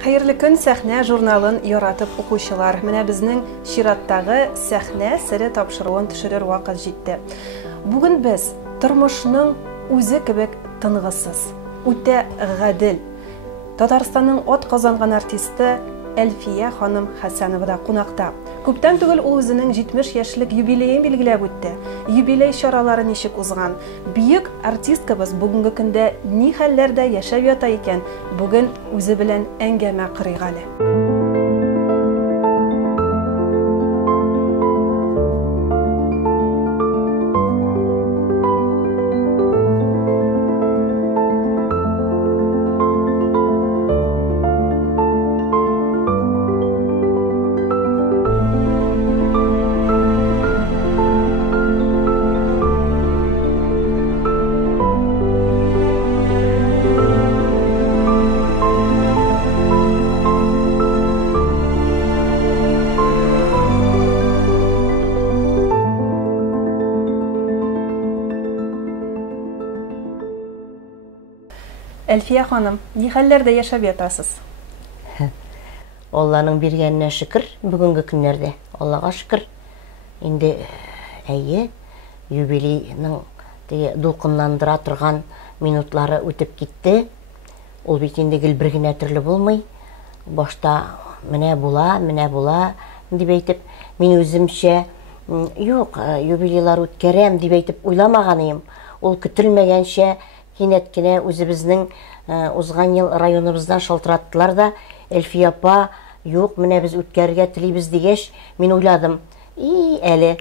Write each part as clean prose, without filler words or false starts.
Хәерле көн, сәхнә журналын яратып укучылар. Менә безнең чираттагы сәхнә сире тапшыруын төшерер вакыт җитте. Бүген без тормышның үзе кебек тынгысыз, үтә гадел. Татарстанның ат казанган артисты Әлфия ханым Хәсәнова да кунакта. Күптән түгел ул үзенең 70 яшьлек юбилеен билгеләп үтте. Юбилей чаралары ничек узган? Бөек артисткабыз бүгенге көндә ни хәлләрдә яшәп ята икән? Бүген үзе белән әңгәмә кырыйк әле. Әлфия ханым, ни хәлләрдә яшәп ятасыз? Алланың биргәненә шөкер, бүгенге көннәрдә. Аллага шөкер. Инде әйе, юбилейның дулкынландыра торган минутлары үтеп китте. Ул бит инде гел бер генә төрле булмый. Башта менә була дип әйтеп, мин үземчә юк, юбилейлар үткәрәм дип әйтеп уйламаган идем. Ул көтелмәгәнчә кинәт кенә үзебезнең узган ел районыбыздан шалтыраттылар да, Әлфия апа, юк, менә без үткәрергә телибез дигәч, мин уйладым, әле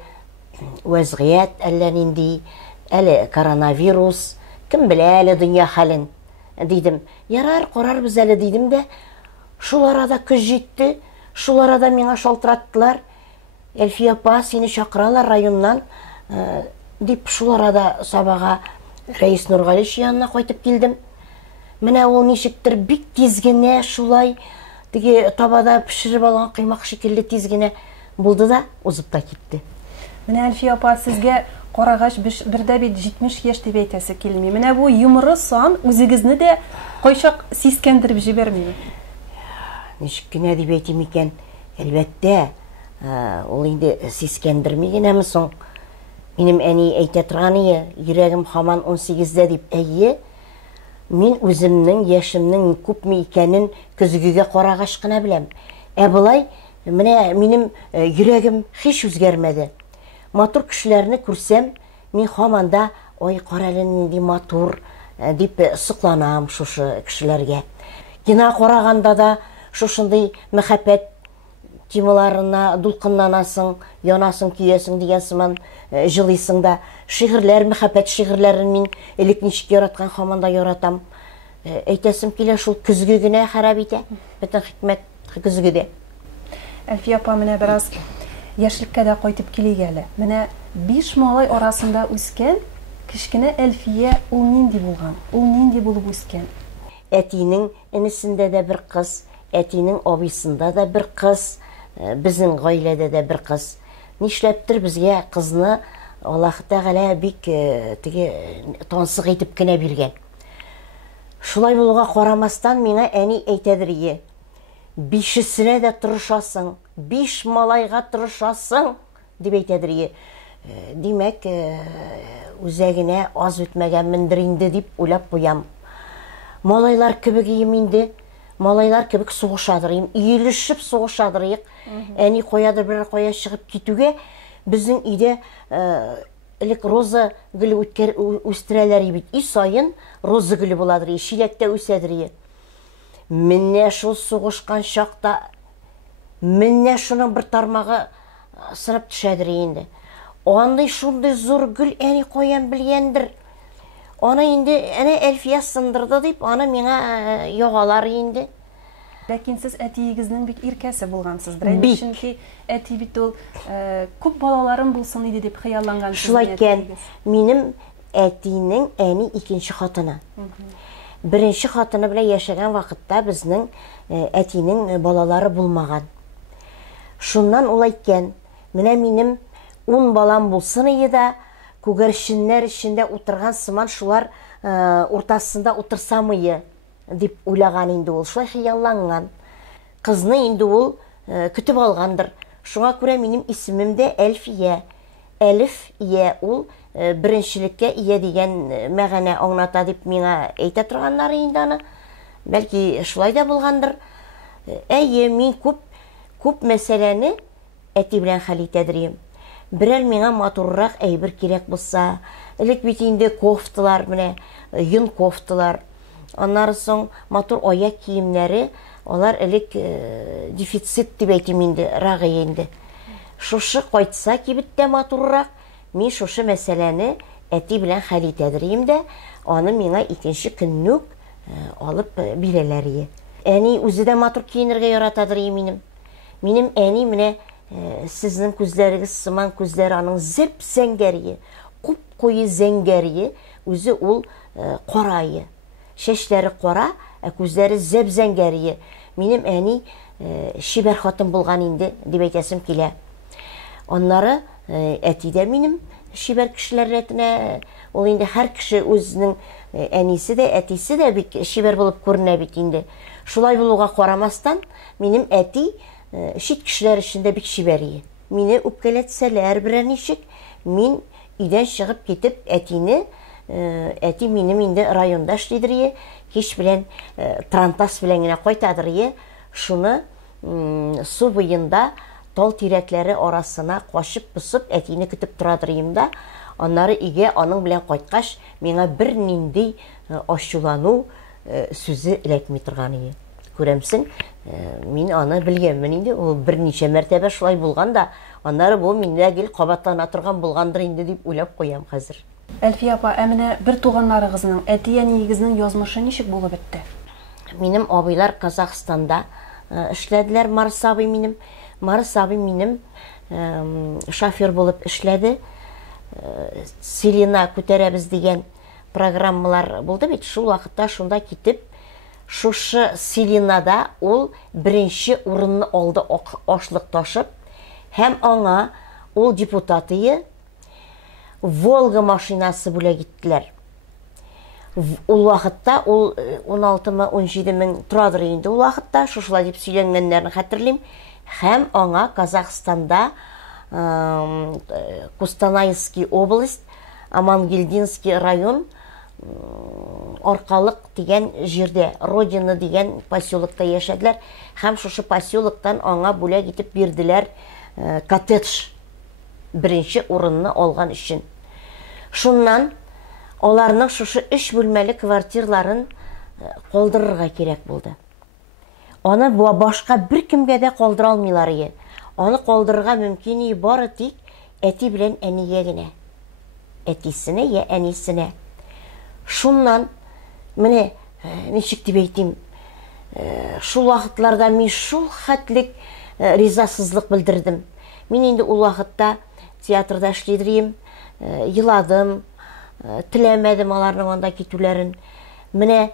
вазгыять, әллә нинди, әле коронавирус, кем белә әле дөнья хәлен, дидем. Ярар, карарбыз әле дидем дә, шул арада көз җитте, шул арада миңа шалтыраттылар. Әлфия апа, сине чакыралар районнан, дип шул арада сабага Рәис Нургалич янына кайтып килдем. Менә ул ничектер бик тиз генә шулай теге табада пешереп алган кыймак шикелле тиз генә булды да узып та китте. Менә Әлфия апа, сезгә карагач бердә бит 70 яшь дип әйтәсе килми. Менә бу юмры сан үзегезне дә кайчак сискәндереп җибәрмиме? Ничек кенә дип әйтим икән? Әлбәттә, ул инде сискәндерми генәме соң? Минем әни әйтә торганы, йөрәгем һаман 18дә дип, әйе, мин үземнең яшемнең күпме икәнен көзгегә карагач кына беләм. Булай, менә минем йөрәгем һич үзгәрмәде. Матур кешеләрне күрсәм, мин һаман да, ой, карале нинди матур дип сокланам шушы кешеләргә. Кино караганда да шушындый мәхәббәт темаларына дулкынланасың, янасың, көясең дигән сыман җылыйсың да. Шигырьләр, мәхәббәт шигырьләрен мин элек ничек яраткан һаман да яратам. Әйтәсем килә, шул көзге генә харап итә. Бөтен хикмәт көзгедә. Әлфия апа, менә бераз яшьлеккә дә кайтып килик әле. Менә 5 малай арасында үскән кичкенә Әлфия ул нинди булган? Ул нинди булып үскән? Әтинең инесендә дә бер кыз, әтинең абысында да бер кыз, безнең гаиләдә дә бер кыз. Нишләптер безгә кызны Аллаһ Тәгалә бик теге тансык итеп кенә биргән. Шулай булуга карамастан миңа әни әйтәдер, 5-сенә дә тырышасың, 5 малайга тырышасың дип әйтәдер. Димәк, үзәгенә аз үтмәгәнмендер инде дип уйлап куям. Малайлар кебек инде, малайлар кебек сугышадыр, иелешеп сугышадыр. Әни коядыр бер коя чыгып китүгә, безнең өйдә элек роза гөле үстерәләр бит. И сайын роза гөле буладыр, чиләктә үсәдер. Менә шул сугышкан чакта, менә шуның бер тармагы сырып төшәдер инде. Андый шундый зур гөл әни коян белгәндер. Аны инде әнә Әлфия сындырды дип, аны миңа ягалар инде. Ләкин сез әтиегезнең бик иркәсе булгансыз. Чөнки әти бит ул күп балаларым булсын иде дип хыялланган. Шулай икән, минем әтинең әни икенче хатыны. Беренче хатыны белән яшәгән вакытта безнең әтинең балалары булмаган. Шуннан ул әйткән, менә минем 10 балам булсын иде дә, күгәрченнәр эчендә утырган сыман шулар уртасында утырсамые дип уйлаган инде ул. Шулай хыялланган. кызны инде ул көтеп алгандыр. Шуңа күрә минем исемем дә Әлфия. Әлиф ия, ул беренчелеккә ия дигән мәгънә аңлата дип миңа әйтә торганнар инде аны. Бәлки шулай да булгандыр. Әйе, мин күп мәсьәләне әти белән хәл итәдерим. Берәр миңа матуррак әйбер кирәк булса, элек бит инде кофталар, менә йон кофталар, аннары соң матур аяк киемнәре, алар элек дефицит дип әйтим инде, рагый инде. Шушы кайтса кибеттә матуррак, мин шушы мәсьәләне әти белән хәл итәдерим дә, аны миңа икенче көннүк алып бирәләр. Әни үзе дә матур киенергә яратадыр минем. Минем әни менә сезнең күзләрегез сыман күзләр, аның зәп зәңгәрие, куп-куе зәңгәрие, үзе ул карае. Шәчләре кара, күзләре зәп зәңгәрие. Минем әни шибәр хатын булган инде дип әйтәсем килә. Аннары әти дә минем шибәр кешеләр рәтенә, ул инде һәр кеше үзенең әнисе дә, әтисе дә бик шибәр булып күренә бит инде. Шулай булуга карамастан, минем әти шит кешеләр эчендә бик шибәр. Мине үпкәләтсәләр берәр ничек, мин өйдән чыгып китеп әти минем инде районда эшлидер, кич белән трантас белән генә кайтадыр. Шуны су буенда тал тирәкләре арасына кашып-пысып әтине көтеп торадыр да, аннары өйгә аның белән кайткач, миңа бер нинди ачулану сүзе эләкми торган. Күрәмсең, мин аны белгәнмен инде, ул берничә мәртәбә шулай булган да, аннары бу миндә гел кабатлана торган булгандыр инде дип уйлап куям хәзер. Әлфия апа, әмінә бер туганнарыгызның, әти-әниегезнең язмышы ничек булып бетте? Минем абыйлар Казахстанда эшләделәр, Марс абый минем шофер булып эшләде. Селина күтәрәбез дигән программалар булды бит, шул вакытта шунда китеп, шушы Селинада ул беренче урынны алды ашлык ташып, һәм аңа ул депутаты Волга машинасы бүләк иттеләр. Ул вакытта ул 16-17 мең торадыр инде, ул вакытта шушылай дип сөйләнгәннәрне хәтерлим, һәм аңа Казахстанда Кустанайский область, Амангельдинский район Аркалык дигән җирдә, Родина дигән поселокта яшәделәр, һәм шушы поселоктан аңа бүләк итеп бирделәр коттедж, беренче урынны алган өчен. Шуннан аларның шушы 3 бүлмәле квартирларын калдырырга кирәк булды. Аны башка бер кемгә дә калдыра алмыйлар. Аны калдырырга мөмкин бары тик әти белән әнигә генә. Әтисенә я әнисенә. Шуннан менә ничек дип әйтим, шул вакытларда мин шул хәтлек ризасызлык белдердем. Мин инде ул вакытта театрда эшлидем, йыладым, теләмәдем аларның анда китүләрен. Менә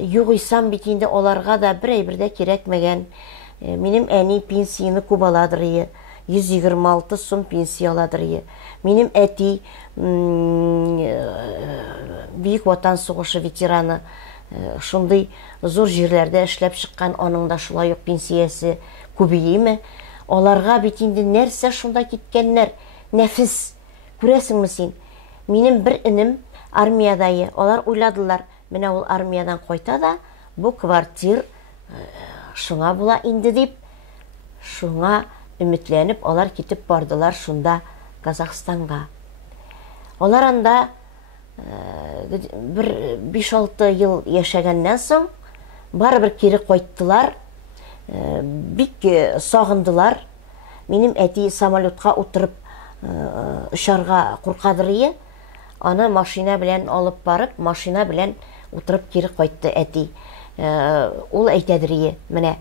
югыйсам бит инде аларга да бер дә кирәкмәгән. Минем әни пенсияны күп аладыр, 126 сум пенсия аладыр. Минем әти Бийек Ватан сугышы ветераны, шундый зур җирләрдә эшләп чыккан, аның да шулай ук пенсиясе күбәйеме? Аларга бит инде нәрсә шунда киткәннәр? Нәфис. Күрәсеңме син? Минем бер инем армиядайы. Алар уйладылар, менә ул армиядан кайта да, бу квартир шуңа була инде дип, шуңа өметләнеп алар китеп бардылар шунда Казахстанга. Алар анда bir 5-6 yıl яшәгәннән соң барыбер кире кайттылар. Бик сагындылар. Минем әти самолетка утырып ұшарга куркадыр. Аны машина белән алып барып, машина белән утырып кире кайтты әти. Ул әйтәдер, менә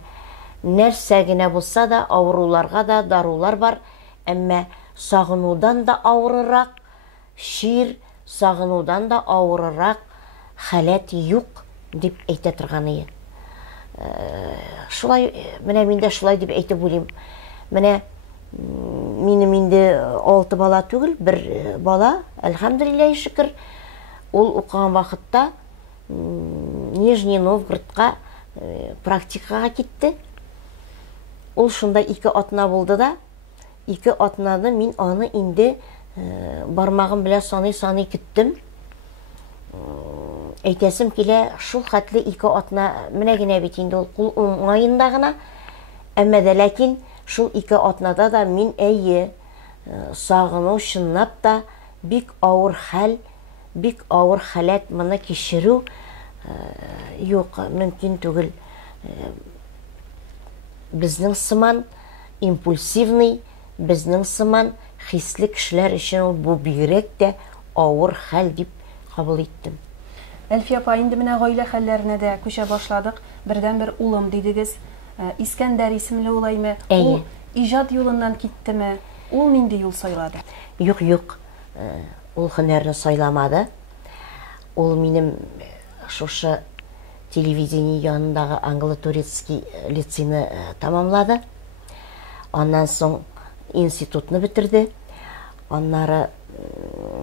нәрсә генә булса да авыруларга да дарулар бар, әмма сагынудан да авырырак, шир сагынудан да авырырак халәт юк дип әйтә торганы. Шулай, менә мин дә шулай дип әйтеп уйлыйм. Менә минем инде 6 бала түгел, бер бала, әлхәмдүлилләһи шөкер, ул укыган вакытта Нижний Новгородка практикага китте. ул шунда 2 атна булды да, 2 атнаны мин аны инде бармагым белән саный көттем. Әйтәсем килә, шул хәтле 2 атна менә генә бит инде ул кул уңаенда гына. Әмма дә ләкин шул 2 атнада да мин сагыну чынлап та бик авыр хәл, бик авыр халат моны кичерү юк, мөмкин түгел. Безнең сыман импульсивный, безнең сыман хисле кешеләр өчен бу бигрәк тә авыр хәл дип кабул иттем. Әлфия апа, инде менә гаилә хәлләренә дә күчә башладык. Бердән-бер улым дидегез. Искәндәр исемле улаймы? Ул иҗат юлыннан киттеме? Ул нинди юл сайлады? Юк, ул һөнәрне сайламады. Ул минем шушы телевидение янындагы англо-турецкий лицейны тамамлады. Аннан соң институтны бетерде. Аннары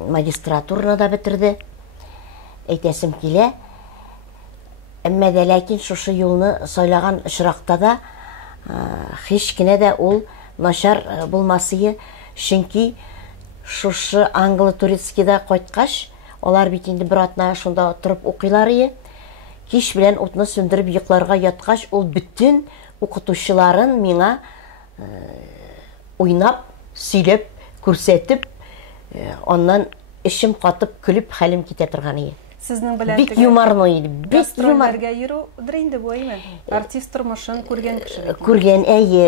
магистратураны да бетерде. Әйтәсем килә. Әмма дә ләкин шушы юлны сайлаган очракта да һич кенә дә ул начар булмасы, чөнки шушы англо-турецкийда кайткач, алар бит инде бер атна шунда торып укыйлар иде. Кич белән утны сүндереп йокларга яткач, ул бүтән укытучыларын миңа уйнап, сөйләп, күрсәтеп, аннан ишем катып, көлеп хәлем китә торган иде. Сезнең белән бик юмарный иде, бик юмар. Гастрольләргә йөрү инде бу әйме? Артист тормышын күргән кеше. Күргән,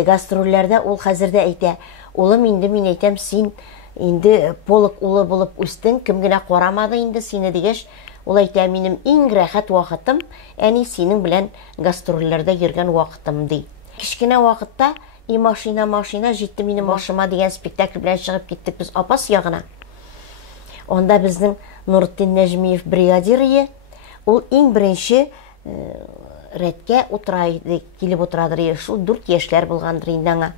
гастрольләрдә ул хәзердә әйтә. Улым, инде мин әйтәм, син инде полк улы булып үстең, кем генә карамады инде сине дигәч, ул әйтә, минем иң рәхәт вакытым әни синең белән гастрольләрдә йөргән вакытым ди. Кичкенә вакытта машина җитте минем башыма дигән спектакль белән чыгып киттек без апас ягына. Онда безнең Нуртдин Нәҗмиев бригадиры, ул иң беренче рәткә утырайды, килеп утырадыр. Шул 4 яшьләр булгандыр инде аңа.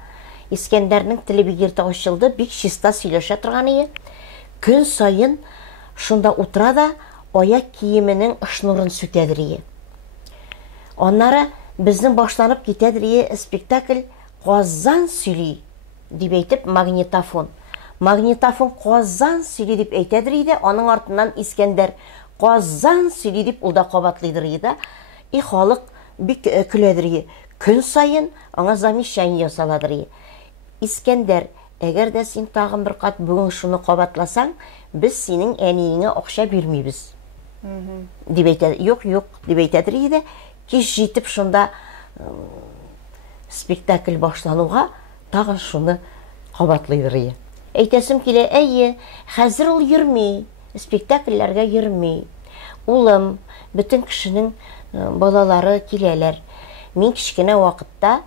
Искәндәрнең теле бик иртә ачылды, бик чиста сөйләшә торган иде. Көн сайын шунда утыра да аяк киеменең шнурын сүтәдер иде. Аннары безнең башланып китәдер иде спектакль Казан сөйли дип әйтеп, магнитофон. Магнитофон Казан сөйли дип әйтәдер иде, аның артыннан Искәндәр Казан сөйли дип ул да кабатлыйдыр иде. И халык бик көләдер иде. Көн сайын аңа замечание ясаладыр иде. Искәндәр, әгәр дә син тагын бер кат бүген шуны кабатласаң, без синең әниеңә акча бирмибез. Дип әйтәдер. Юк, дип әйтәдер иде. Кич җитеп шунда спектакль башлануга тагын шуны кабатлыйдыр иде. Әйтәсем килә, хәзер ул йөрми, спектакльләргә йөрми. Улым, бүтән кешенең балалары киләләр. Мин кичкенә вакытта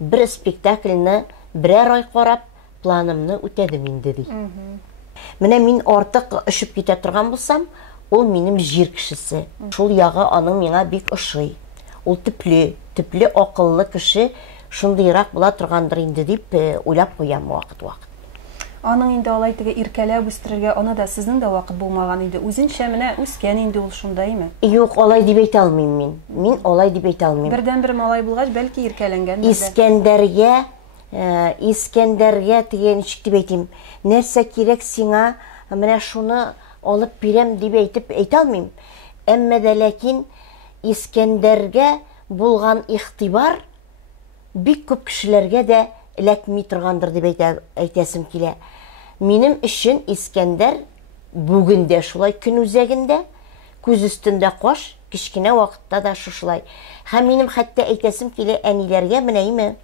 бер спектакльне берәр ай карап, планымны үтәдем инде ди. Менә мин артык ишеп китә торган булсам, ул минем җир кешесе. Шул ягы аның миңа бик ошый. Ул төпле, акыллы кеше, шундыйрак була торгандыр инде дип уйлап куям вакыт. Аның инде алай теге иркәләп үстерергә, аны да сезнең дә вакыт булмаган иде. Үзенчә менә үскән инде ул шундаймы? Юк, алай дип әйтә алмыйм мин. Мин алай дип әйтә алмыйм. Бердән-бер малай булгач, бәлки иркәләнгән. Искәндәргә тигән ничек дип әйтим? Нәрсә кирәк сиңа? Менә шуны алып бирәм дип әйтеп әйтә алмыйм. Әмма дә ләкин Искәндәргә булган игътибар бик күп кешеләргә дә эләкми торгандыр дип әйтәсем килә. Минем өчен Искәндәр бүген дә шулай көн үзәгендә, күз өстендә каш, кичкенә вакытта да шушылай. Һәм минем хәтта әйтәсем килә әниләргә менәйме,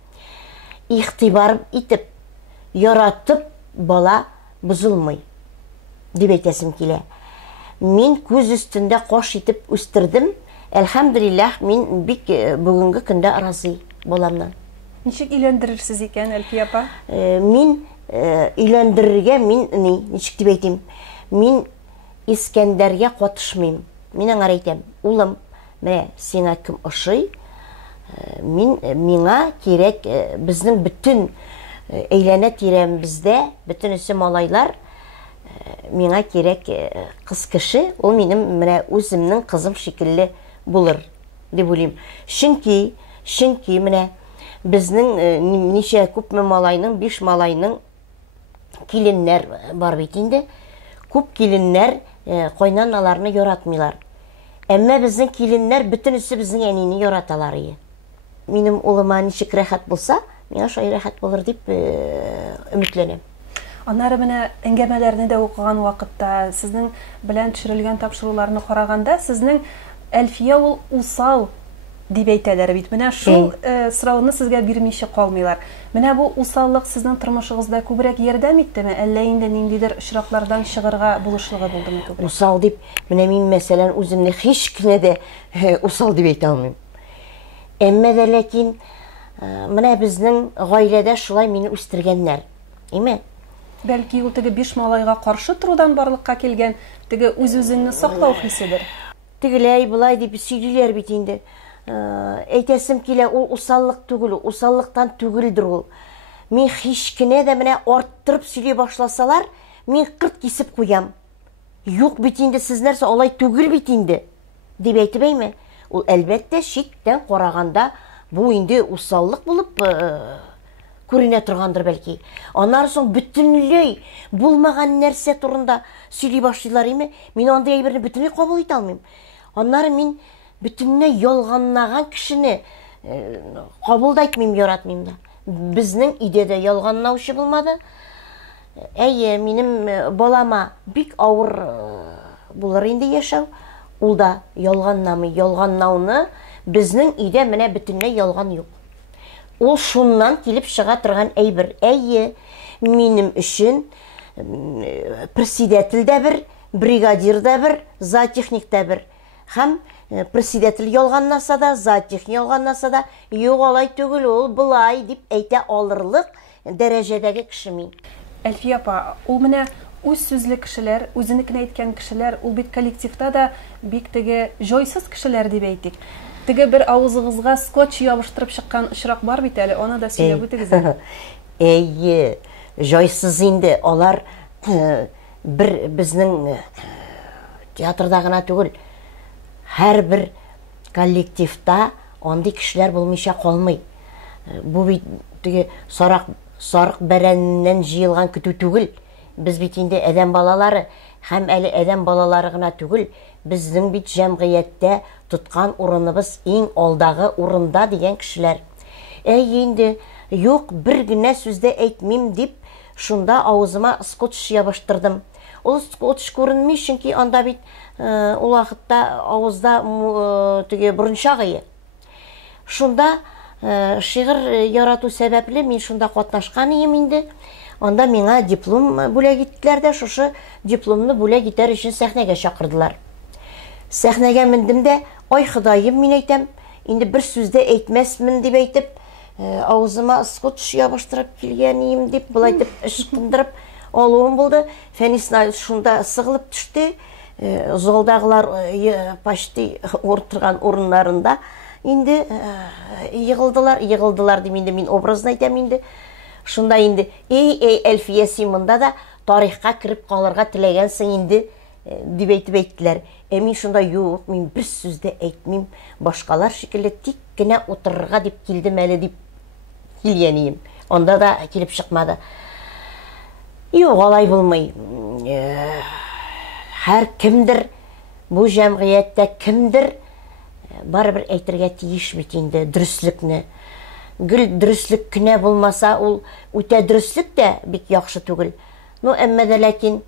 игътибар итеп, яратып бала бузылмый дип әйтәсем килә. Мин күз өстендә каш итеп үстердем. Әлхәмдүлиллаһ, мин бик бүгенге көндә разый буламнан. Ничек өйләндерерсез икән, Әлфия апа? Мин өйләндерергә ничек дип әйтим? Мин Искәндәргә катышмыйм. Мин аңа әйтәм, улым, менә сиңа кем ошый? Миңа кирәк безнең бүтән әйләнә тирәмбездә бүтәнесе малайлар, миңа кирәк кыз кеше, ул минем менә үземнең кызым шикелле булыр дип уйлыйм. Чөнки менә безнең ничә күпме малайның, 5 малайның киленнәр бар бит инде. Күп киленнәр кайнаналарны яратмыйлар. Әмма безнең киленнәр бөтенесе безнең әнине яраталар ие. Минем улыма ничек рәхәт булса, миңа шулай рәхәт булыр дип өметләнәм. Аннары менә әңгәмәләрне дә укыган вакытта, сезнең белән төшерелгән тапшыруларны караганда, сезнең Әлфия ул усал дип әйтәләр бит. Менә шул сорауны сезгә бирмичә калмыйлар. Менә бу усаллык сезнең тормышыгызда күбрәк ярдәм иттеме, әллә инде ниндидер очраклардан чыгарга булышлыгы булдымы күбрәк? Усал дип, менә мин мәсәлән үземне һич кенә дә усал дип әйтә алмыйм. Әмма дә ләкин менә безнең гаиләдә шулай мине үстергәннәр. Име? Бәлки ул теге 5 малайга каршы торудан барлыкка килгән, теге үз-үзеңне саклау хиседер. Тегеләй булай дип сөйлиләр бит инде. Әйтәсем килә, ул усаллык түгел, усаллыктан түгелдер ул. Мин һич кенә дә менә арттырып сөйли башласалар, мин кырт кисеп куям. Юк бит инде, сез нәрсә алай түгел бит инде дип әйтеп әйме. Ул әлбәттә читтән караганда бу инде усаллык булып күренә торгандыр бәлки. Аннан соң бөтенләй булмаган нәрсә турында сөйли башлыйлар име. Мин андый әйберне бөтенләй кабул итә алмыйм. Аннары мин бөтенләй ялганнаган кешене кабул да итмим, яратмыйм да. Безнең идәдә ялганнаучы булмады. Әйе, минем балама бик авыр булыр инде яшәү. Ул да ялганнамый, ялганнауны безнең идә менә бөтенләй ялган юк. Ул шуннан килеп чыга торган әйбер. Әйе, минем өчен председатель дә бер, бригадир дә бер, зоотехник дә бер. Һәм председатель ялганнаса да, зоотехник ялганнаса да, юк алай түгел, ул булай дип әйтә алырлык дәрәҗәдәге кеше мин. Әлфия апа, ул менә үз сүзле кешеләр, үзенекне әйткән кешеләр, ул бит коллективта да бик теге җойсыз кешеләр дип әйтик. Теге бер авызыгызга скотч ябыштырып чыккан очрак бар бит әле, аны да сөйләп үтегез. Әйе, җойсыз инде, алар бер безнең театрда гына түгел, һәрбер коллективта андый кешеләр булмыйча калмый. Бу бит теге сарык бәрәннән җыелган көтү түгел. Без бит инде адәм балалары, һәм әле адәм балалары гына түгел, безнең бит җәмгыятьтә тоткан урыныбыз иң алдагы урында дигән кешеләр. Әйе инде, юк, бер генә сүздә әйтмим дип, шунда авызыма скотч ябыштырдым. Ул скотч күренми, чөнки анда бит ул вакытта авызда теге борынчагы. Шунда шигырь ярату сәбәпле мин шунда катнашкан идем инде. Анда миңа диплом бүләк иттеләр дә, шушы дипломны бүләк итәр өчен сәхнәгә чакырдылар. Сәхнәгә мендем дә, ай Ходаем, мин әйтәм, инде бер сүздә әйтмәсмен дип әйтеп, авызыма скотч ябыштырып килгән идем дип, булай итеп ышкындырып алуым булды. Фәнис шунда сыгылып төште. Залдагылар почти отырган урыннарында инде егылдылар дип инде мин образны әйтәм инде. Шунда инде, эй, Әлфия, син монда да тарихка кирип калырга теләгәнсең инде дип әйтеп әйттеләр. Мин шунда юк, мин бер сүздә әйтмим, башкалар шикелле тик кенә утырырга дип килдем әле дип килгән идем. Анда да килеп чыкмады. Юк, алай булмый. Һәр кемдер бу җәмгыятьтә кемдер барыбер әйтергә тиеш бит инде дөреслекне. Гел дөреслек кенә булмаса, ул үтә дөреслек тә бик яхшы түгел. Ну, әмма дә ләкин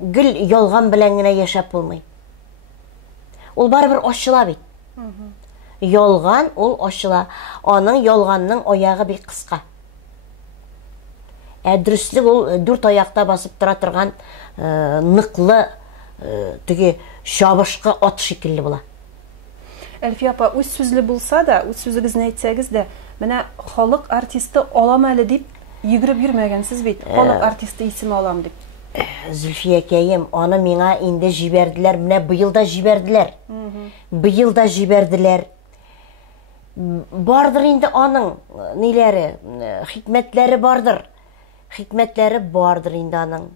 гел ялган белән генә яшәп булмый. Ул барыбер ачыла бит. Ялган ул ачыла. Аның ялганның аягы бик кыска. Дөреслек ул 4 аякта басып тора торган ныклы теге шабышкы ат шикелле була. Әлфия апа, үз сүзле булса да, үз сүзегезне әйтсәгез дә, менә халык артисты алам әле дип йөгереп йөрмәгәнсез бит. Халык артисты исеме алам дип. Зөлфиякәем, аны миңа инде җибәрделәр, менә быел да җибәрделәр. Быел да җибәрделәр. Бардыр инде аның ниләре, хикмәтләре бардыр. Хикмәтләре бардыр инде аның.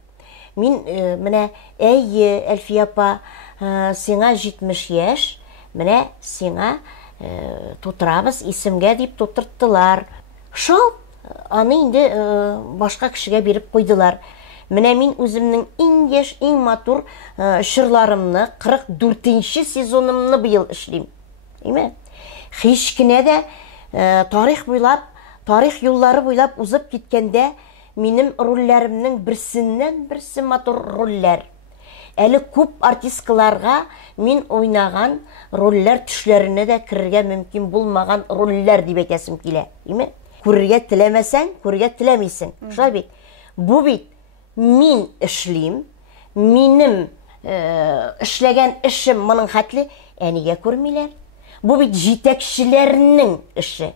Мин менә, әйе, Әлфия апа, сиңа 70 яшь, менә сиңа тутырабыз, исемгә дип тутырттылар. Шул аны инде башка кешегә биреп куйдылар. Менә мин үземнең иң яшь, иң матур шырларымны, 44-нче сезонымны быел эшлим. Име? Һич кенә дә тарих буйлап, тарих юллары буйлап узып киткәндә минем рольләремнең берсеннән-берсе матур рольләр. Әле күп артисткаларга мин уйнаган рольләр төшләренә дә керергә мөмкин булмаган рольләр дип әйтәсем килә. Име? Күрергә теләмәсәң, күрергә теләмисең. Шулай бит. Бу бит мин эшлим, минем эшләгән эшем моның хәтле, әнигә күрмиләр. Бу бит җитәкчеләрнең эше.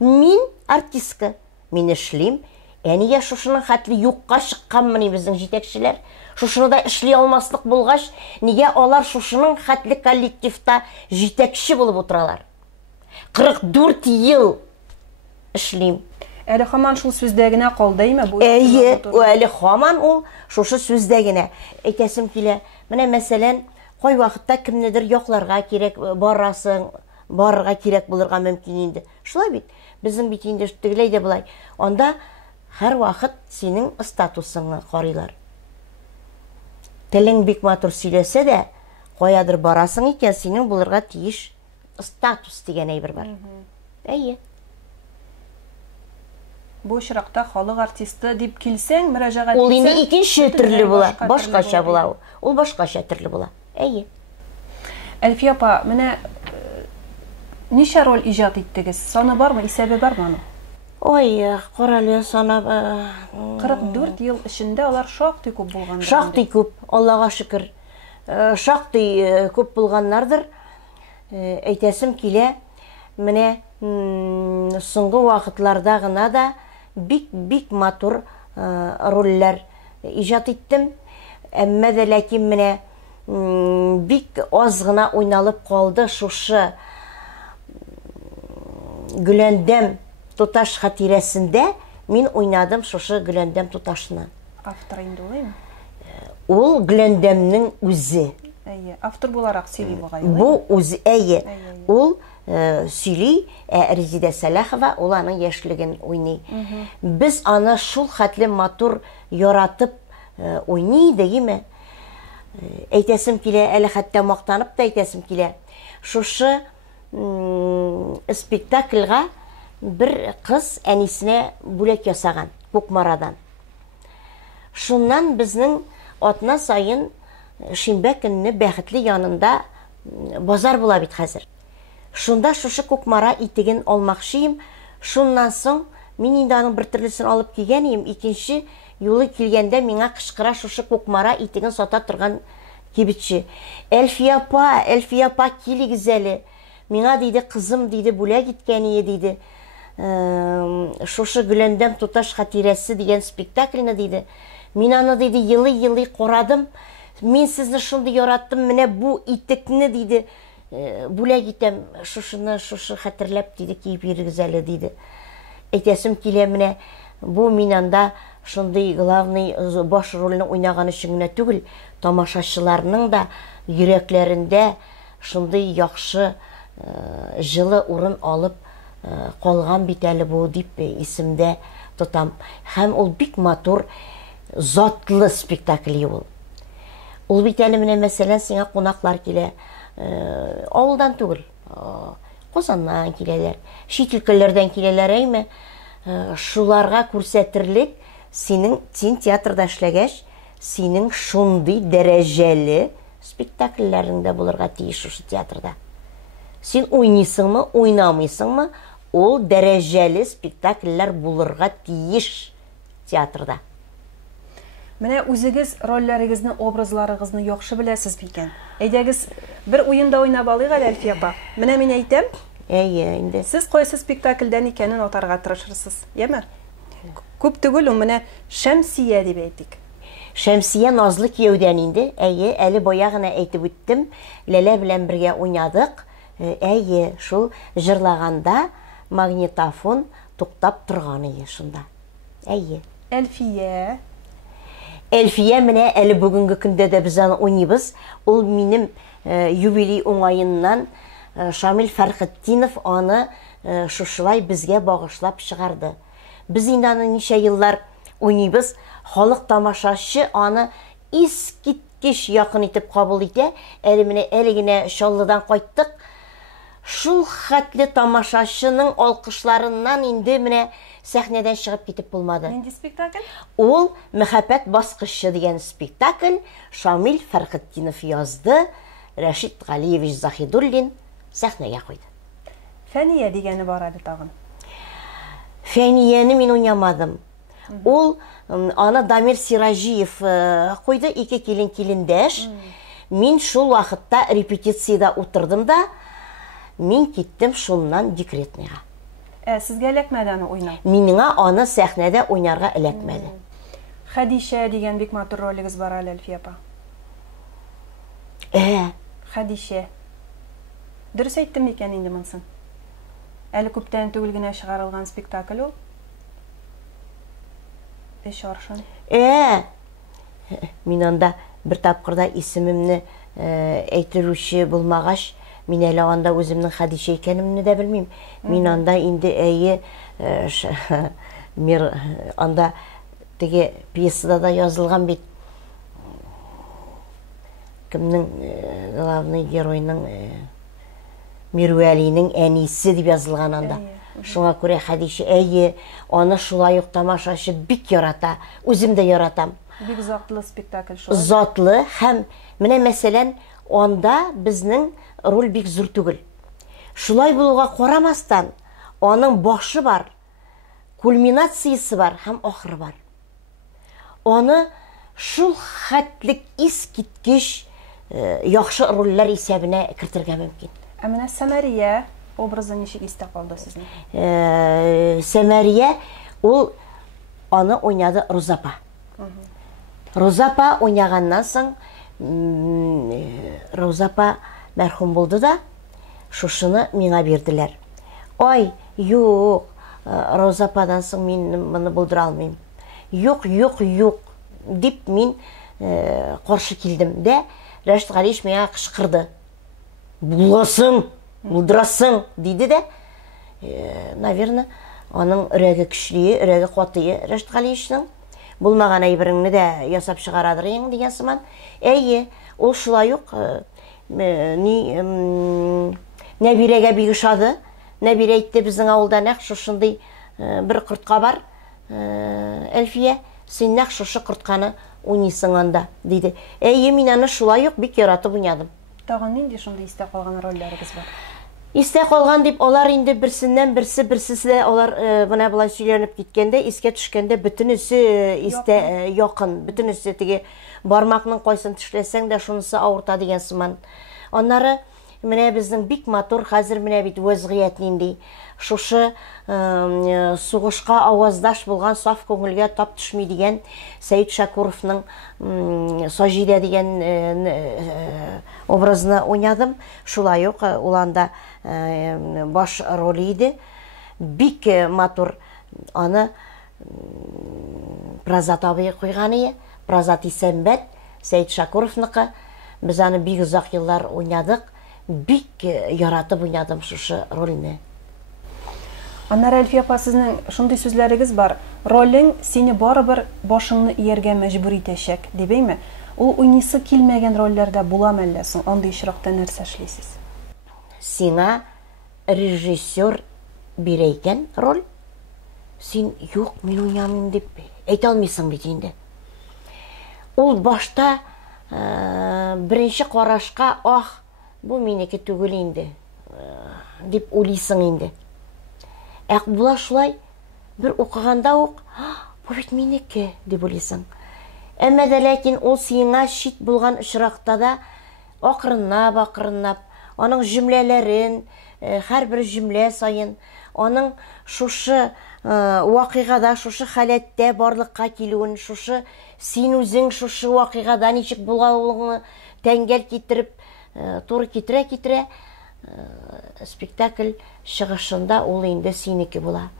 Мин артистка, мин эшлим, әнигә шушының хәтле юкка чыкканмыни безнең җитәкчеләр. Шушыны да эшли алмаслык булгач, нигә алар шушының хәтле коллективта җитәкче булып утыралар? 44 ел эшлим. Әле һаман шул сүздә генә калдымы бу? Әйе, әле һаман ул шушы сүздә генә. Әйтәсем килә. Менә мәсәлән, кай вакытта кемнедер якларга кирәк, барасың, барырга кирәк булырга мөмкин инде. Шулай бит. Безнең бит инде тегеләй дә булай. Анда һәр вакыт синең статусыңны карыйлар. Телең бик матур сөйләсә дә, каядыр барасың икән, синең булырга тиеш статус дигән әйбер бар. Әйе. Бу очракта халык артисты дип килсәң, мөрәҗәгать итсәң, ул инде икенче төрле була, башкача була ул. Ул башкача төрле була. Әйе. Әлфия апа, менә ничә роль иҗат иттегез? Саны бармы, исәбе бармы аның? Ой, каралы санап 44 ел эчендә алар шактый күп булгандар. Шактый күп, Аллага шөкер. Шактый күп булганнардыр. Әйтәсем килә, менә соңгы вакытларда гына да бик матур рольләр иҗат иттем. Әмма дә ләкин менә бик аз гына уйналып калды шушы Гөләндәм туташ хатирәсендә мин уйнадым шушы Гөләндәм туташны. Автор инде улаймы? Ул Гөләндәмнең үзе. Әйе, автор буларак сөйли бугай. Бу үзе, әйе. Ул сөйли, Резидә Сәләхова ул аның яшьлеген уйный. Без аны шул хәтле матур яратып уйный идеме? Әйтәсем килә, әле хәтта мактанып та әйтәсем килә. Шушы спектакльга бер кыз әнисенә бүләк ясаган Күкмарадан. Шуннан безнең атна сайын шимбә көнне бәхетле янында базар була бит хәзер. Шунда шушы Күкмара итеген алмакчыйм. Шуннан соң мин инде аның бер төрлесен алып килгән идем. Икенче юлы килгәндә миңа кычкыра шушы Күкмара итеген сата торган кибетче. Әлфия апа, килегез әле. Миңа диде, кызым диде, бүләк иткән диде. Шушы Гөләндәм туташ хатирәсе дигән спектакльне диде. Мин аны диде елый карадым. Мин сезне шундый яраттым, менә бу итекне диде. Бүләк итәм, шушы хәтерләп диде, киеп йөрегез әле диде. Әйтәсем килә, менә бу мин анда шундый главный баш рольне уйнаган өчен генә түгел, тамашачыларның да йөрәкләрендә шундый яхшы жылы урын алып калган бит әле бу дип исемдә тотам. Һәм ул бик матур, затлы спектакль ул. Ул бит әле менә мәсәлән сиңа кунаклар килә. Авылдан түгел, Казаннан киләләр, чит өлкәләрдән киләләр, әйме? Шуларга күрсәтерлек син театрда эшләгәч, синең шундый дәрәҗәле спектакльләреңдә булырга тиеш шушы театрда. Син уйнысыңмы, уйнамыйсыңмы, ул дәрәҗәле спектакльләр булырга тиеш театрда. Менә үзегез рольләрегезне, образларыгызны яхшы беләсез бикән. Әйдәгез, бер уенда уйнап алыйк әле, Әлфия апа. Менә мин әйтәм. Әйе, инде. Сез кайсы спектакльдән икәнен атарга тырышырсыз, яме? Күп түгел, ул менә Шәмсия дип әйтик. Шәмсия назлы кияүдән инде. Әйе, әле бая гына әйтеп үттем. Ләлә белән бергә уйнадык. Әйе, шул җырлаганда магнитофон туктап торган иде шунда. Әйе. Әлфия менә әле бүгенге көндә дә без аны уйныйбыз. Ул минем юбилей уңаеннан Шамил Фәрхетдинов аны шушылай безгә багышлап чыгарды. Без инде аны ничә еллар уйныйбыз, халык тамашачы аны искиткеч якын итеп кабул итә. Әле менә генә Чаллыдан кайттык. Шул хәтле тамашачының алкышларыннан инде менә сәхнәдән чыгып китеп булмады. Нинди спектакль? Ул Мәхәббәт баскычы дигән спектакль Шамил Фәрхетдинов язды, Рәшит Галиевич Захидуллин сәхнәгә куйды. Фәния дигәне бар әле тагын. Фәнияне мин уйнамадым. Ул аны Дамир Сиражиев куйды, ике килендәш. Мин шул вакытта репетицияда утырдым да, мин киттем шуннан декретныйга. Сезгә эләкмәде аны уйнау? Миңа аны сәхнәдә уйнарга эләкмәде. Хәдишә дигән бик матур ролегез бар әле, Әлфия апа. Хәдишә. Дөрес әйттем икән инде монсын? Әле күптән түгел генә чыгарылган спектакль ул. Эш аршын. Мин анда бер тапкырда исемемне әйттерүче булмагач, мин әле анда үземнең Хәдишә икәнемне дә белмим. Мин анда инде мир анда теге пьесада да язылган бит. Кемнең главный геройның Мирвәлинең әнисе дип язылган анда. Шуңа күрә Хәдишә аны шулай ук тамашачы бик ярата. Үзем дә яратам. Бик затлы спектакль шул. Затлы һәм менә мәсәлән анда безнең роль бик зур түгел. Шулай булуга карамастан, аның башы бар, кульминациясе бар һәм ахыры бар. Аны шул хәтлек искиткеч яхшы рольләр исәбенә кертергә мөмкин. Менә Сәмәрия образы ничек истә калды сезнең? Сәмәрия ул аны уйнады Розапа. Розапа уйнаганнан соң Розапа мәрхүм булды да, шушыны миңа бирделәр. Ой, юк, Розападан соң мин моны булдыра алмыйм. Юк, дип мин каршы килдем дә, Рәшит Галиевич миңа кычкырды. Буласың, булдырасың диде дә. Наверное, аның үрәге көчле, үрәге катые Рәшит Галиевичнең. Булмаган әйбереңне дә ясап чыгарадыр инде дигән сыман. Ул шулай ук Нәбирәгә бик ошады. Нәбирә әйтте, безнең авылда нәкъ шушындый бер кортка бар. Әлфия, син нәкъ шушы кортканы уйныйсың анда, диде. Мин аны шулай ук бик яратып уйнадым. Тагын нинди шундый истә калган рольләрегез бар? Истә калган дип, алар инде берсеннән берсе алар менә булай сөйләнеп киткәндә, искә төшкәндә бөтенесе истә якын, бөтенесе теге бармакның кайсын тешләсәң дә шунысы авырта дигән сыман. Аннары менә безнең бик матур хәзер менә бит вазгыять нинди. Шушы сугышка аваздаш булган саф күңелгә тап төшми дигән Сәйит Шакуровның Саҗидә дигән образны уйнадым. Шулай ук ул анда баш роли иде. Бик матур аны Прозат абый куйган иде. Прозат Исәнбәт, Сәйит Шакуровныкы. Без аны бик озак еллар уйнадык. Бик яратып уйнадым шушы рольне. Аннары Әлфия апа, сезнең шундый сүзләрегез бар. Ролең сине барыбер башыңны ияргә мәҗбүр итәчәк, дибейме? Ул уйныйсы килмәгән рольләрдә буламы әллә соң? Андый очракта нәрсә эшлисез? Сиңа режиссер бирә икән роль. Син юк, мин уйнамыйм дип әйтә алмыйсың бит инде. Ул башта беренче карашка, бу минеке түгел инде, дип уйлыйсың инде. Була шулай, бер укыганда ук, бу бит минеке дип уйлыйсың. Әмма дә ләкин ул сиңа шит булган очракта да акрыннап, аның җөмләләрен, һәрбер җөмлә саен, аның шушы вакыйгада, шушы халәттә барлыкка килүен, шушы син үзең шушы вакыйгада ничек булганлыгын тәңгәл китереп, туры китерә, спектакль чыгышында ул инде синеке була.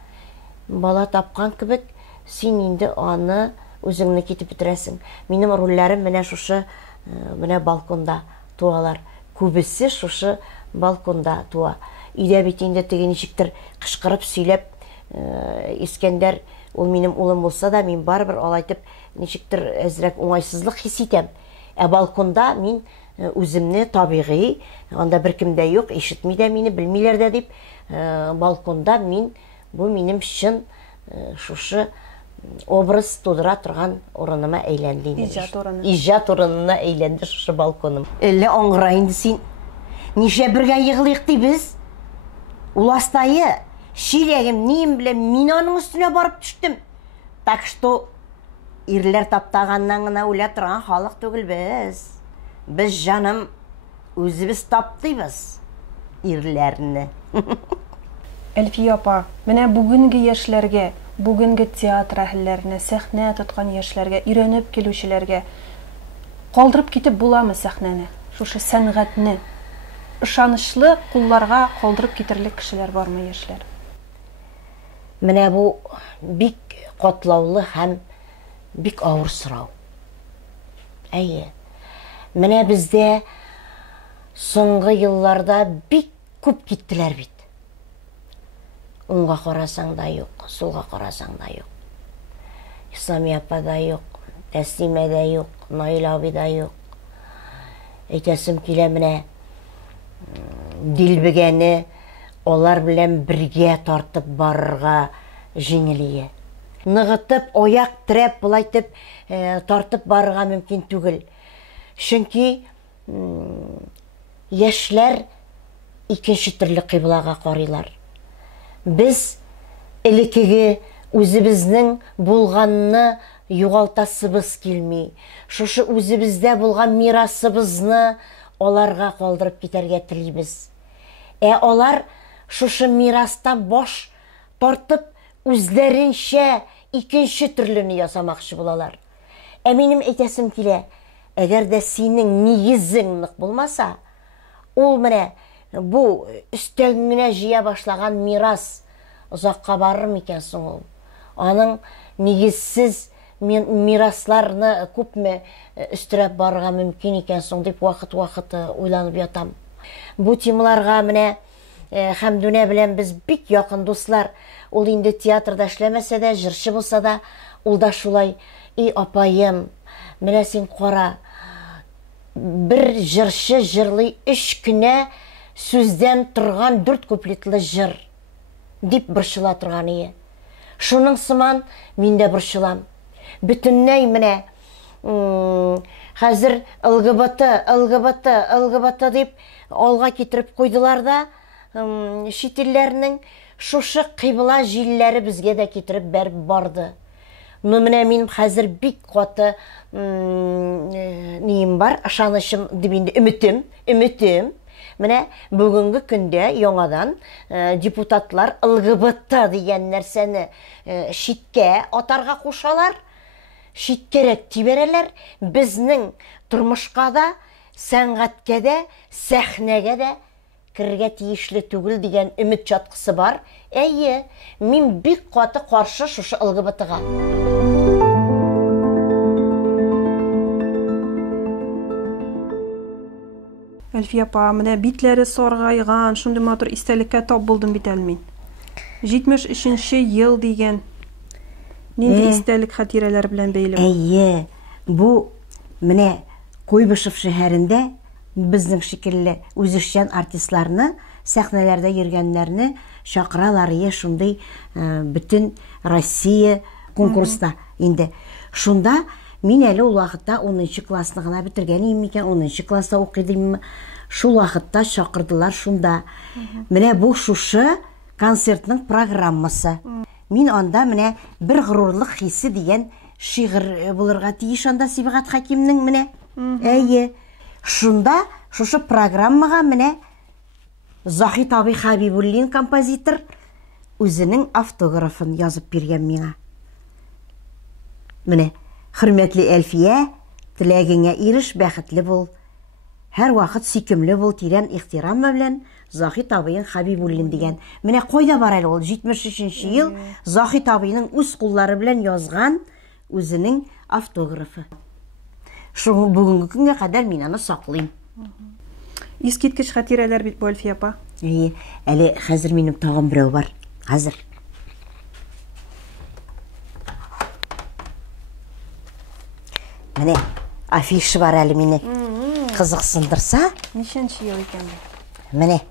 Бала тапкан кебек, син инде аны үзеңне китеп бетерәсең. Минем рольләрем менә шушы менә балконда туалар. Күбесе шушы балконда туа. Үйдә бит инде теге ничектер кычкырып сөйләп, Искәндәр, ул минем улым булса да, мин барыбер алайтып ничектер әзрәк уңайсызлык хис итәм. Балконда мин үземне табигый, анда беркемдә юк, ишетми дә мине, белмиләр дә дип, балконда мин, бу минем чын шушы образ тудыра торган урыныма әйләнде. Иҗат урынына әйләнде шушы балконым. Әллә аңгыра инде син? Нишлә бергә йыгылыйк дибез? Ул астайы, шиләгем ним белән мин аның өстенә барып төштем. Так что ирләр таптаганнан гына үлә торган халык түгел без. Без җаным үзебез таптыйбыз ирләрне. Әлфия апа, менә бүгенге яшьләргә, бүгенге театр әһелләренә, сәхнә тоткан яшьләргә, өйрәнеп килүчеләргә калдырып китеп буламы сәхнәне? Шушы сәнгатьне ышанычлы кулларга калдырып китерлек кешеләр бармы яшьләр? Менә бу бик катлаулы һәм бик авыр сорау. Әйе. Менә бездә соңгы елларда бик күп киттеләр бит. Уңга карасаң да юк, сулга карасаң да юк. Исламия апа да юк, Тәслимә дә юк, Наил абый да юк. Әйтәсем килә менә Дилбегәне алар белән бергә тартып барырга җиңелие. Ныгытып, аяк терәп, булайтып тартып барырга мөмкин түгел. Чөнки яшьләр икенче төрле кыйблага карыйлар. Без элекеге үзебезнең булганны югалтасыбыз килми. Шушы үзебездә булган мирасыбызны аларга калдырып китәргә телибез. Алар шушы мирастан баш тартып үзләренчә икенче төрлене ясамакчы булалар. Минем әйтәсем килә, әгәр дә синең нигезең нык булмаса, ул менә бу өстәлгенә җыя башлаган мирас озакка барыр микән соң ул? Аның нигезсез мирасларны күпме өстерәп барырга мөмкин икән соң дип вакыт уйланып ятам. Бу темаларга менә Хәмдүнә белән без бик якын дуслар. Ул инде театрда эшләмәсә дә, җырчы булса да, ул да шулай: "И апаем, менә син кара, бер җырчы җырлый 3 көнә сүздән торган 4 куплетлы җыр" дип борчыла торган ие. Шуның сыман мин дә борчылам. Бөтенләй менә хәзер ЛГБТ дип алга китереп куйдылар да, шитилләрнең шушы кыйбла җилләре безгә дә китереп бәреп барды. Менә мин хәзер бик каты ним бар, ышанычым дип инде өметем. Менә бүгенге көндә яңадан депутатлар ЛГБТ дигән нәрсәне шиткә атарга кушалар. Шиткәрәк тибәрәләр. Безнең тормышка да, сәнгатькә дә, сәхнәгә дә кирергә тиешле түгел дигән өмет чаткысы бар. Әйе, мин бик каты каршы шушы ЛГБТга. Әлфия апа, менә битләре саргайган, шундый матур истәлеккә тап булдым бит әле мин. 73нче ел дигән. Нинди истәлек хатирәләр белән бәйле? Әйе, бу менә Куйбышев шәһәрендә безнең шикелле үзешчән артистларны, сәхнәләрдә йөргәннәрне чакыралар, шундый бөтен Россия конкурста инде. Шунда мин әле ул вакытта 10нчы классны гына бетергән идем микән, 10нчы класста укыдым. Шул вакытта чакырдылар шунда. Менә бу шушы концертның программасы. Мин анда менә бер горурлык хисе дигән шигырь булырга тиеш анда Сибгат Хакимның менә. Әйе. Шунда шушы программага менә Захит абый Хабибуллин композитор үзенең автографын язып биргән миңа. Менә хөрмәтле Әлфия, теләгеңә иреш, бәхетле бул. Һәр вакыт сөйкемле бул, тирән ихтирам белән Захит абыйның Хабибуллин дигән. Менә кайда бар әле ул 73нче ел Захит абыйның үз куллары белән язган үзенең автографы. Шуны бүгенге көнгә кадәр мин аны саклыйм. Искиткеч хатирәләр бит бу, Әлфия апа. Әле хәзер минем тагын берәү бар. Хәзер. Менә афиша бар әле мине. Кызыксындырса, Ничәнче ел икән бу? менә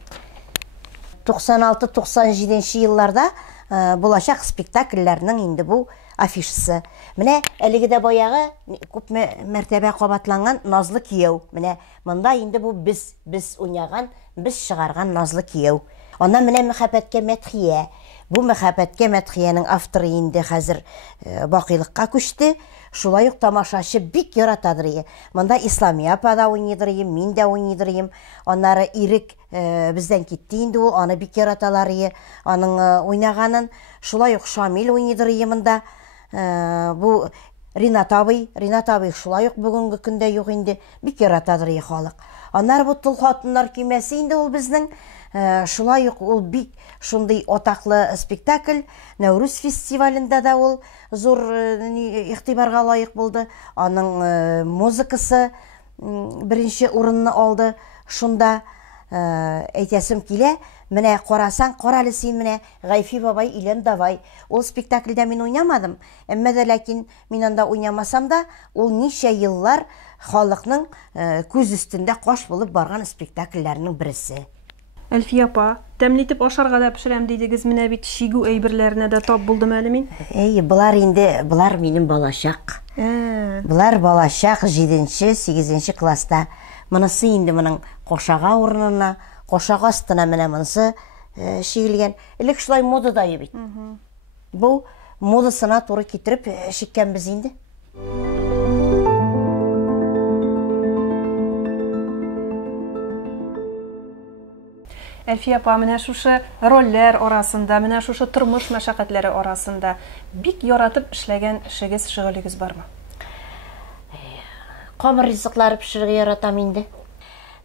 96-97 елларда булачак спектакльләрнең инде бу афишасы. Менә әлеге дә баягы күп мәртәбә кабатланган Назлы кияү. Менә монда инде бу без уйнаган, без чыгарган Назлы кияү. Аннан менә мәхәббәткә мәдхия. Бу мәхәббәткә мәдхиянең авторы инде хәзер бакыйлыкка күчте. Шулай ук тамашачы бик яратадыр. Монда Исламия апа да уйныйдыр, мин дә уйныйдыр. Аннары Ирек бездән китте инде ул, аны бик яраталар. Аның уйнаганын. Шулай ук Шамил уйныйдыр монда. Бу Ринат абый шулай ук бүгенге көндә юк инде, бик яратадыр халык. Аннары бу Тол хатыннар көймәсе инде ул безнең. Шулай ук ул бик шундый атаклы спектакль. Нәүрүз фестивалендә дә ул зур игътибарга лаек булды. Аның музыкасы беренче урынны алды. Шунда әйтәсем килә, менә карасаң, каралы син менә Гайфи бабай Илем давай. Ул спектакльдә мин уйнамадым. Әмма дә ләкин мин анда уйнамасам да, ул ничә еллар халыкның күз өстендә каш булып барган спектакльләрнең берсе. Әлфия апа, тәмле итеп ашарга да пешерәм дидегез, менә бит шигү әйберләренә дә тап булдым әле мин. Булар минем балачак. Булар балачак 7-нче, 8-нче класста. Монысы инде моның кошага урынына, кошага астына менә монысы шигелгән. Элек шулай модада бит. Бу модасына туры китереп шиккәнбез инде. Әлфия апа, менә шушы рольләр арасында, менә шушы тормыш мәшәкатьләре арасында бик яратып эшләгән эшегез, шөгылегез бармы? Камыр ризыклары пешерергә яратам инде.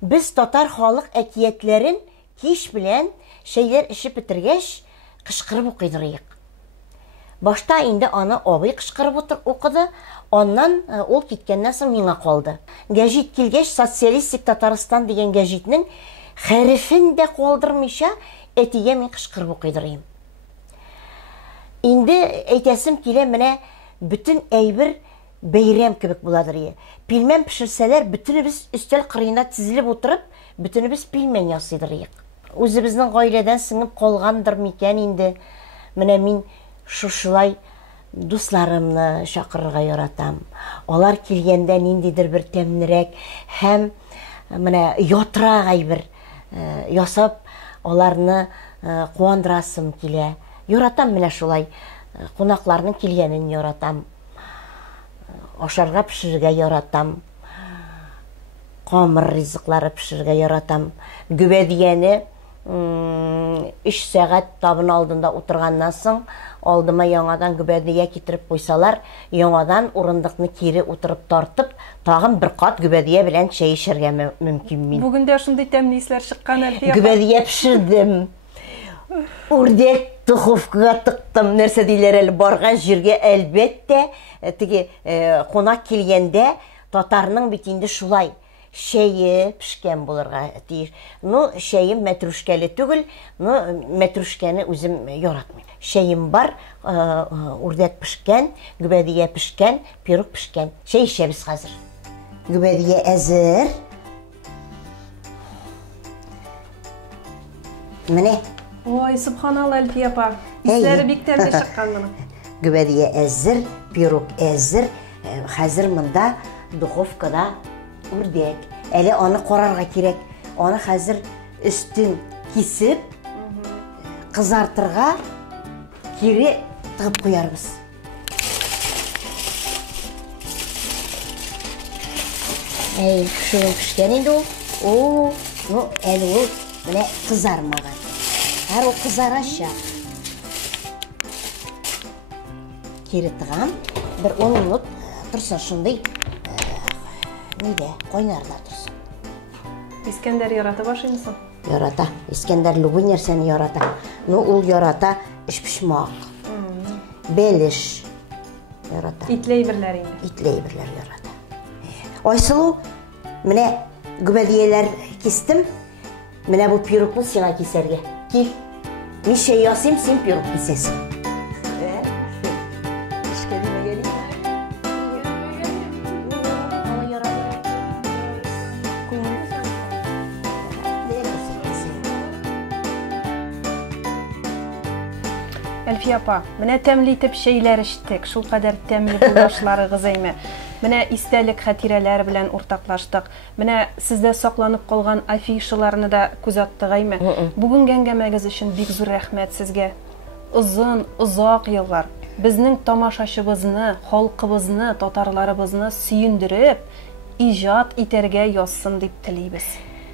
Без татар халык әкиятләрен кич белән шәйләр эшеп бетергәч кычкырып укыйдырыйк. Башта инде аны абый кычкырып укыды, аннан ул киткәннән соң миңа калды. Гәҗит килгәч, Социалистик Татарстан дигән гәҗитнең хәрефен дә калдырмыйча әтигә мин кычкырып укыйдырыйм. Инде әйтәсем килә, менә бүтән әйбер бәйрәм кебек буладыр. Пилмән пешерсәләр, бүтәнебез өстәл кырыена тизилеп утырып, бүтәнебез пилмән ясыйдырыйк. Үзебезнең гаиләдән сыңып калгандыр микән инде. Менә мин шушылай дусларымны чакырырга яратам. Алар килгәндә ниндидер бер тәмнерәк һәм менә ятрак әйбер ясап, аларны куандырасым килә. Яратам менә шулай. Кунакларның килгәнен яратам. Ашарга пешерергә яратам. Камыр ризыклары пешерергә яратам. Гүбәдияне 3 сәгать табын алдында утырганнан соң, алдыма яңадан гүбәдия китереп куйсалар, яңадан урындыкны кире утырып тартып, тагын бер кат гүбәдия белән чәй эчәргә мөмкин мин. Бүген дә шундый тәмле исләр чыккан, Әлфия апа. Гүбәдия пешердем. Үрдәк туховкага тыктым. Нәрсә диләр әле, барган җиргә әлбәттә теге кунак килгәндә татарның бит инде шулай шәйе пешкән булырга тиеш. Шәйем мәтрүшкәле түгел, мәтрүшкәне үзем яратмыйм. Шәйем бар, үрдәк пешкән, гүбәдия пешкән, пирог пешкән. Шәй эчәбез хәзер. Гүбәдия әзер. Менә. Ой, субханалла, Әлфия апа. Исләре бик тәмле чыккан моның. Гүбәдия әзер, пирог әзер. Хәзер монда духовкада үрдәк. Әле аны карарга кирәк. Аны хәзер өстен кисеп, кызартырга кире тыгып куярбыз. Шуның пешкән инде ул. Әле ул менә кызармаган. Һәр ул кызарачак. Кире тыгам. Бер 10 минут турсын шундый. Нидә, кайнарда турсын. Искәндәр ярата башлыймсың? Ярата. Искәндәр любой нәрсәне ярата. Ул ярата эшпишмак. Белеш ярата. Итле әйберләр инде. Итле әйберләр ярата. Айсылу, менә гүбәдияләр кистем. Менә бу пирогны сиңа кисәргә. Кил. Мин чәй ясыйм, син пирог кисәсең. Әлфия апа, менә тәмле итеп чәйләр эчтек. Шул кадәр тәмле булышларыгыз әйме. Менә истәлек хатирәләр белән уртаклаштык. Менә сездә сакланып калган афишаларны да күзәттек әйме. Бүгенге әңгәмәгез өчен бик зур рәхмәт сезгә. Узын, узак еллар безнең тамашачыбызны, халкыбызны, татарларыбызны сөендереп, иҗат итәргә язсын дип телибез.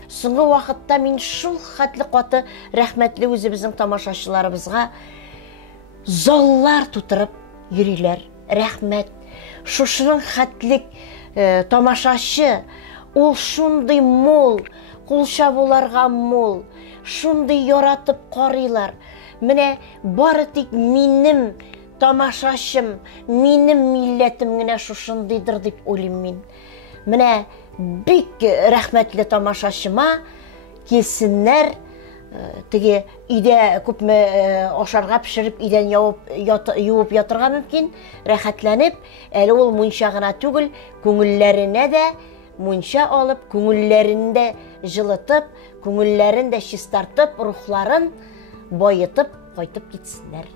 Соңгы вакытта мин шул хәтле каты рәхмәтле үзебезнең тамашачыларыбызга заллар тутырып йөриләр. Рәхмәт. Шушының хәтлек тамашачы, ул шундый мол, кулчабуларга мол, шундый яратып карыйлар. Менә бары тик минем тамашачым, минем милләтем генә шушындыйдыр дип уйлыйм мин. Менә бик рәхмәтле тамашачыма килсеннәр, теге өйдә күпме ашарга пешереп, идән юып ятырга мөмкин, рәхәтләнеп, әле ул мунча гына түгел, күңелләренә дә мунча алып, күңелләрендә җылытып, күңелләрендә чистартып, рухларын байытып, кайтып китсеннәр.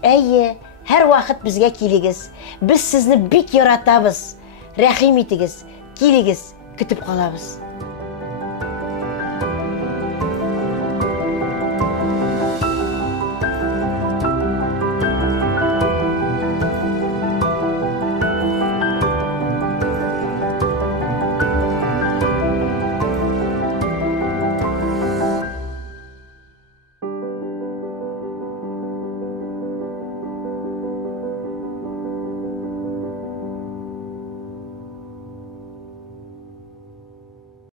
Әйе, һәр вакыт безгә килегез. Без сезне бик яратабыз. Рәхим итегез. Килегез, көтеп калабыз.